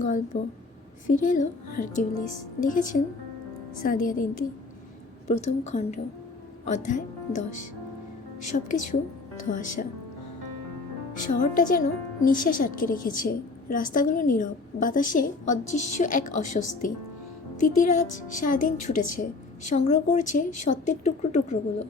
গল্প। ফিরে এলো হারকিউলিস। লিখেছেন সাদিয়া দিন্তি প্রথম খণ্ড, অধ্যায় দশ। সব কিছু ধোয়াশা। শহরটা যেন নিঃশ্বাস আটকে রেখেছে। রাস্তাগুলো নীরব। বাতাসে অদৃশ্য এক অস্বস্তি। তিতিরাজ সারাদিন ছুটেছে। সংগ্রহ করেছে সত্যের টুকরো টুকরোগুলো।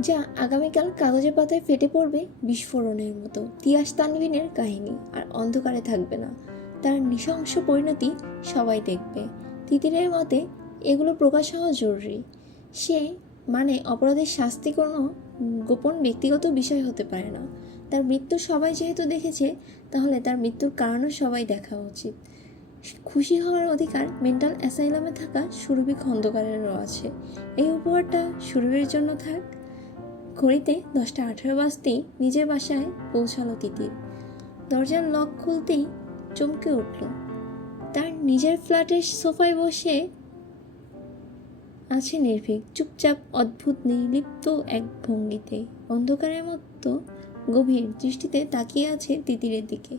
যা আগামীকাল কাগজের পাতায় ফেটে পড়বে বিস্ফোরণের মতো। তিয়াস তানবিনের কাহিনী আর অন্ধকারে থাকবে না। তার নৃশংস পরিণতি সবাই দেখবে। তিতিরের মতে, এগুলো প্রকাশ হওয়া জরুরি। সে মানে অপরাধের শাস্তি কোনো গোপন ব্যক্তিগত বিষয় হতে পারে না। তার মৃত্যু সবাই যেহেতু দেখেছে, তাহলে তার মৃত্যুর কারণও সবাই দেখা উচিত। খুশি হওয়ার অধিকার মেন্টাল অ্যাসাইলামে থাকা সুরভি খন্দকারেরও আছে। এই উপহারটা সুরভির জন্য থাক। ঘড়িতে দশটা আঠেরো বাজতেই নিজের বাসায় পৌঁছালো তিতির। দরজার লক খুলতেই চমকে উঠল। তার নিজের ফ্ল্যাটের সোফায় বসে আছে নির্ভীক। চুপচাপ, অদ্ভুত, নির্লিপ্ত এক ভঙ্গিতে। অন্ধকারের মতো গভীর দৃষ্টিতে তাকিয়ে আছে তিতিরের দিকে,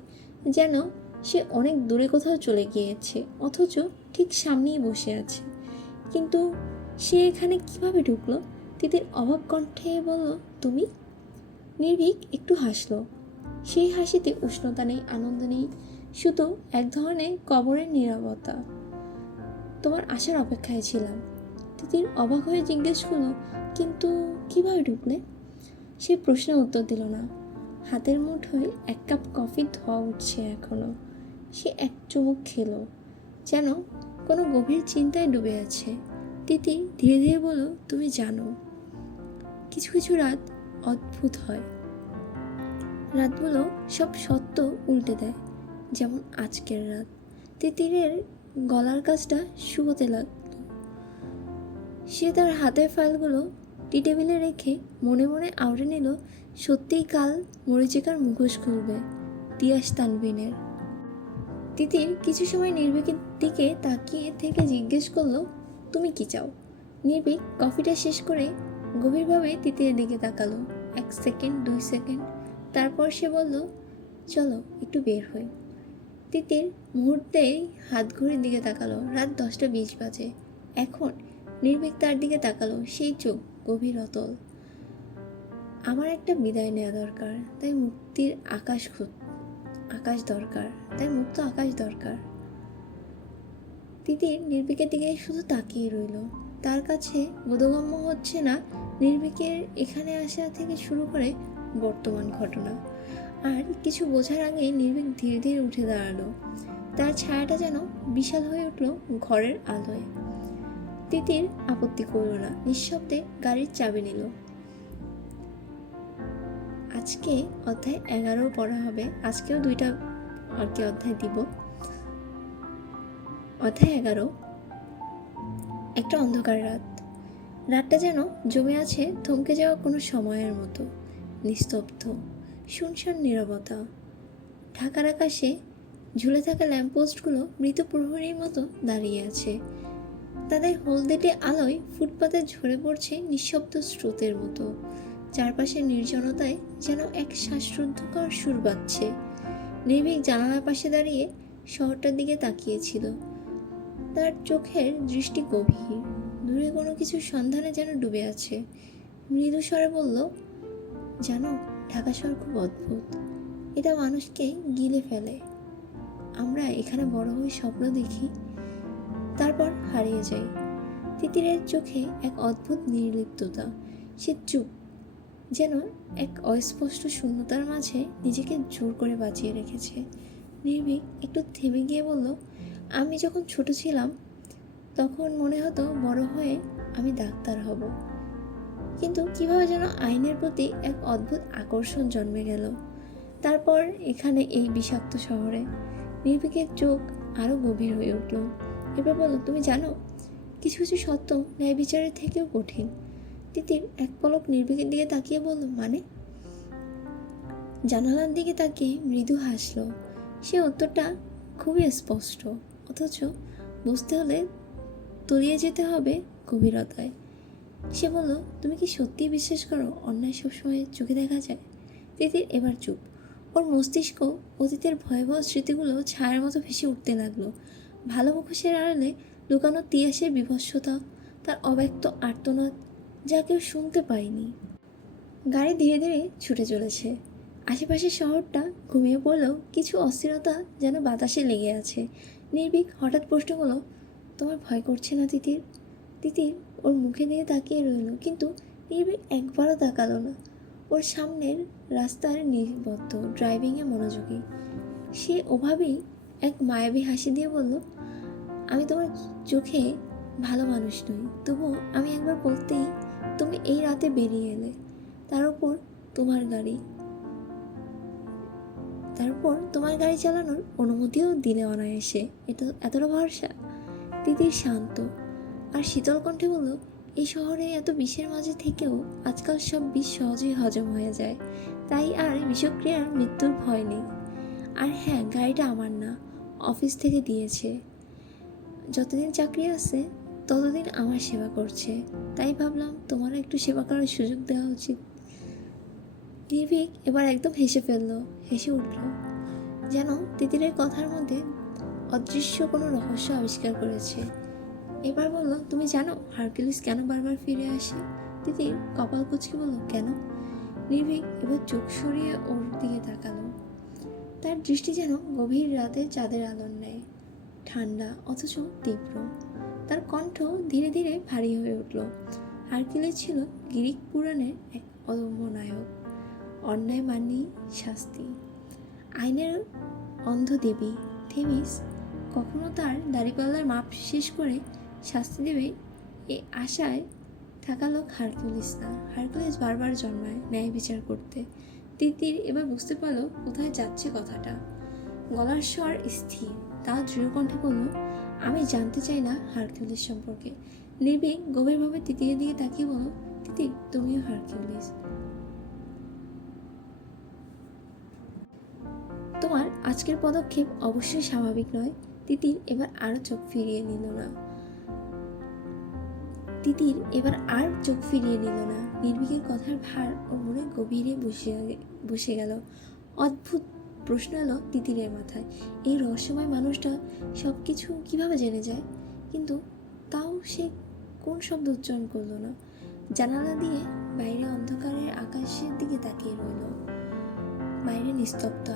যেন সে অনেক দূরে কোথাও চলে গিয়েছে, অথচ ঠিক সামনেই বসে আছে। কিন্তু সে এখানে কীভাবে ঢুকলো? তিতির অভাব কণ্ঠে বলল তুমি? নির্ভীক একটু হাসল। সেই হাসিতে উষ্ণতা নেই, আনন্দ নেই। শুধু এক ধরনের কবরের নীরবতা। তোমার আসার অপেক্ষায় ছিলাম। তিতির অবাক হয়ে জিজ্ঞেস করল, কিন্তু কীভাবে ঢুকলে সে প্রশ্নের উত্তর দিল না। হাতের মুঠোয় এক কাপ কফি ধোয়া উঠছে এখনও। সে এক চুমুক খেলো, যেন কোনো গভীর চিন্তায় ডুবে আছে। তিতির ধীরে ধীরে বলো তুমি জানো কিছু কিছু রাত অদ্ভুত হয়। রাতগুলো সব সত্য উল্টে দেয়, যেমন আজকের রাত। তিতিরের গলার কাজটা শুভতে লাগল। সে তার হাতের ফাইলগুলো টি টেবিলে রেখে মনে মনে আওড়ে নিল, সত্যিই কাল মরিচিকার মুখোশ খুলবে, তিয়াস তানবিনের তিতির কিছু সময় নির্ভীকের দিকে তাকিয়ে থেকে জিজ্ঞেস করল, তুমি কি চাও? নির্ভীক কফিটা শেষ করে গভীরভাবে তিতির দিকে তাকালো। এক সেকেন্ড, দুই সেকেন্ড। তারপর সে বলল, চলো, একটু বের হই। তিতির মুহূর্তেই হাত ঘড়ির দিকে তাকালো। রাত দশটা বিশ বাজে। এখন নির্ভীক তার দিকে তাকালো, সেই চোখ গভীর অতল। আমার একটা বিদায় নেওয়া দরকার, তাই মুক্তির আকাশ খুঁজ, আকাশ দরকার, তাই মুক্ত আকাশ দরকার। তিতির নির্ভীকের দিকে শুধু তাকিয়ে রইল। তার কাছে বোধগম্য হচ্ছে না নির্ভীকের এখানে আসা থেকে শুরু করে বর্তমান ঘটনা। আর কিছু বোঝার আগে নির্ভীক ধীরে ধীরে উঠে দাঁড়াল। তার ছায়াটা যেন বিশাল হয়ে উঠল ঘরের আলোয়। তিতির আপত্তি করল না, নিঃশব্দে গাড়ির চাবি নিল। আজকে অধ্যায় এগারো পড়া হবে, আজকেও দুইটা আর কি অধ্যায় দিব। অধ্যায় এগারো, একটা অন্ধকার রাত। রাতটা যেন জমে আছে থমকে যাওয়া কোনো সময়ের মতো। নিস্তব্ধ, শুনশান নীরবতা। ঢাকার আকাশে ঝুলে থাকা ল্যাম্পপোস্টগুলো মৃত প্রহরীর মতো দাঁড়িয়ে আছে। তাদের হলদেটে আলোয় ফুটপাতে ঝরে পড়ছে নিঃশব্দ স্রোতের মতো। চারপাশের নির্জনতায় যেন এক শ্বাসরুদ্ধকর সুর বাজছে। নির্ভীক জানালার পাশে দাঁড়িয়ে শহরটার দিকে তাকিয়েছিল। তার চোখের দৃষ্টি গভীর। দূরে কোনো কিছুর সন্ধানে যেন ডুবে আছে। মৃদু স্বরে বলল, জানো, ঢাকা শহর খুব অদ্ভুত। এটা মানুষকে গিলে ফেলে। আমরা এখানে বড় হয়ে স্বপ্ন দেখি, তারপর হারিয়ে যাই। তিতিরের চোখে এক অদ্ভুত নির্লিপ্ততা। সে চুপ, যেন এক অস্পষ্ট শূন্যতার মাঝে নিজেকে জোর করে বাঁচিয়ে রেখেছে। নির্ভীক একটু থেমে গিয়ে বলল, আমি যখন ছোট ছিলাম তখন মনে হতো বড় হয়ে আমি ডাক্তার হব। কিন্তু কীভাবে যেন আইনের প্রতি এক অদ্ভুত আকর্ষণ জন্মে গেল। তারপর এখানে এই বিষাক্ত শহরে নির্ভীকের চোখ আরও গভীর হয়ে উঠল। এবার বলো তুমি জানো, কিছু কিছু সত্য ন্যায় বিচারের থেকেও কঠিন। তিতির এক পলক নির্ভীকের দিকে তাকিয়ে বলল মানে? জানালার দিকে তাকিয়ে মৃদু হাসল। সে উত্তরটা খুবই স্পষ্ট, অথচ বুঝতে হলে তলিয়ে যেতে হবে গভীরতায়। সে বলল, তুমি কি সত্যিই বিশ্বাস করো অন্যায় সবসময় চোখে দেখা যায়? তিতির এবার চুপ। ওর মস্তিষ্ক অতীতের ভয়াবহ স্মৃতিগুলো ছায়ার মতো ভেসে উঠতে লাগল। ভালো মুখোশের আড়ালে লুকানো তিয়াসের বিভৎসতা, তার অব্যক্ত আর্তনাদ যা কেউ শুনতে পায়নি। গাড়ি ধীরে ধীরে ছুটে চলেছে। আশেপাশের শহরটা ঘুমিয়ে পড়লেও কিছু অস্থিরতা যেন বাতাসে লেগে আছে। নির্ভীক হঠাৎ প্রশ্ন হলো তোমার ভয় করছে না তিতির তিতির ওর মুখে দিয়ে তাকিয়ে রইল, কিন্তু নির্ভীক একবারও তাকালো না। ওর সামনের রাস্তার নিবদ্ধ ড্রাইভিংয়ে মনোযোগী। সে ওভাবেই এক মায়াবী হাসি দিয়ে বলল, আমি তোমার চোখে ভালো মানুষ নই, তবুও আমি একবার বলতেই তুমি এই রাতে বেরিয়ে এলে। তার উপর তোমার গাড়ি। তারপর তোমার গাড়ি চালানোর অনুমতিও দিলে অনায়াসে। এটা এতটা ভরসা তিতির শান্ত। আর শীতল কণ্ঠে বলল এই শহরে এত বিষের মাঝে থেকেও আজকাল সব বিষ সহজেই হজম হয়ে যায়। তাই আর বিষক্রিয়ার মৃত্যুর ভয় নেই। আর হ্যাঁ গাড়িটা আমার না, অফিস থেকে দিয়েছে। যতদিন চাকরি আছে, ততদিন আমার সেবা করছে। তাই ভাবলাম তোমার একটু সেবা করার সুযোগ দেওয়া উচিত। নির্ভীক এবার একদম হেসে ফেলল, হেসে উঠল। যেন তিতিরের কথার মধ্যে অদৃশ্য কোনো রহস্য আবিষ্কার করেছে। এবার বলল, তুমি জানো হারকিউলিস কেন বারবার ফিরে আসে? তিতির কপাল কুচকে বলল, কেন? নির্ভীক এবার চোখ সরিয়ে ওর দিকে তাকালো। তার দৃষ্টি যেন গভীর রাতে চাঁদের আলোর নেয় ঠান্ডা অথচ তীব্র। তার কণ্ঠ ধীরে ধীরে ভারী হয়ে উঠল। হারকিউলিস ছিল গিরিক পুরাণের এক অদম্য নায়ক অন্যায় মানি শাস্তি। আইনের অন্ধ দেবী থেমিস কখনো তার দাড়িপাল্লার মাপ শেষ করে শাস্তি দেবে এই আশায় থাকা লোক হারকুলিস না। হারকুলিস বারবার জন্মায় ন্যায় বিচার করতে। তিতির এবার বুঝতে পারল কোথায় যাচ্ছে কথাটা। গলার স্বর স্থির। তা দৃঢ় কণ্ঠে বলল, আমি জানতে চাই না হারকিউলিস সম্পর্কে। নির্ভীক গভীরভাবে তিতিরের দিকে তাকিয়ে বলো তিতির, তুমিও হারকিউলিস তোমার আজকের পদক্ষেপ অবশ্যই স্বাভাবিক নয়। তিতির এবার আরও চোখ ফিরিয়ে নিল না। তিতির এবার আর চোখ ফিরিয়ে নিল না। নির্ভীকের কথার ভার ও মনে গভীরে বসে বসে গেল। অদ্ভুত প্রশ্ন এলো তিতিরের মাথায়। এই রহস্যময় মানুষটা সব কিছু কীভাবে জেনে যায়? কিন্তু তাও সে কোন শব্দ উচ্চারণ করল না? জানালা দিয়ে বাইরে অন্ধকারের আকাশের দিকে তাকিয়ে রইল। বাইরে নিস্তব্ধ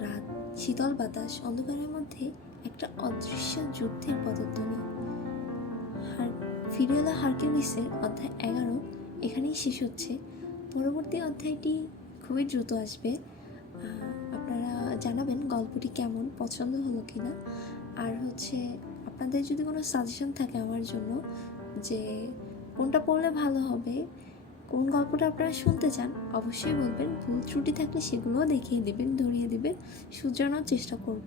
রাত, শীতল বাতাস, অন্ধকারের মধ্যে একটা অদৃশ্য যুদ্ধের পদধ্বনি। হার ফিরিওলা হারকিউলিসের অধ্যায় এগারো এখানেই শেষ হচ্ছে। পরবর্তী অধ্যায়টি খুবই দ্রুত আসবে। আপনারা জানাবেন গল্পটি কেমন, পছন্দ হলো কি না আর হচ্ছে আপনাদের যদি কোনো সাজেশন থাকে আমার জন্য যে কোনটা পড়লে ভালো হবে, কোন গল্পটা আপনারা শুনতে চান, অবশ্যই বলবেন। ভুল ত্রুটি থাকলে সেগুলোও দেখিয়ে দেবেন, ধরিয়ে দেবেন। শুধরানোর চেষ্টা করব।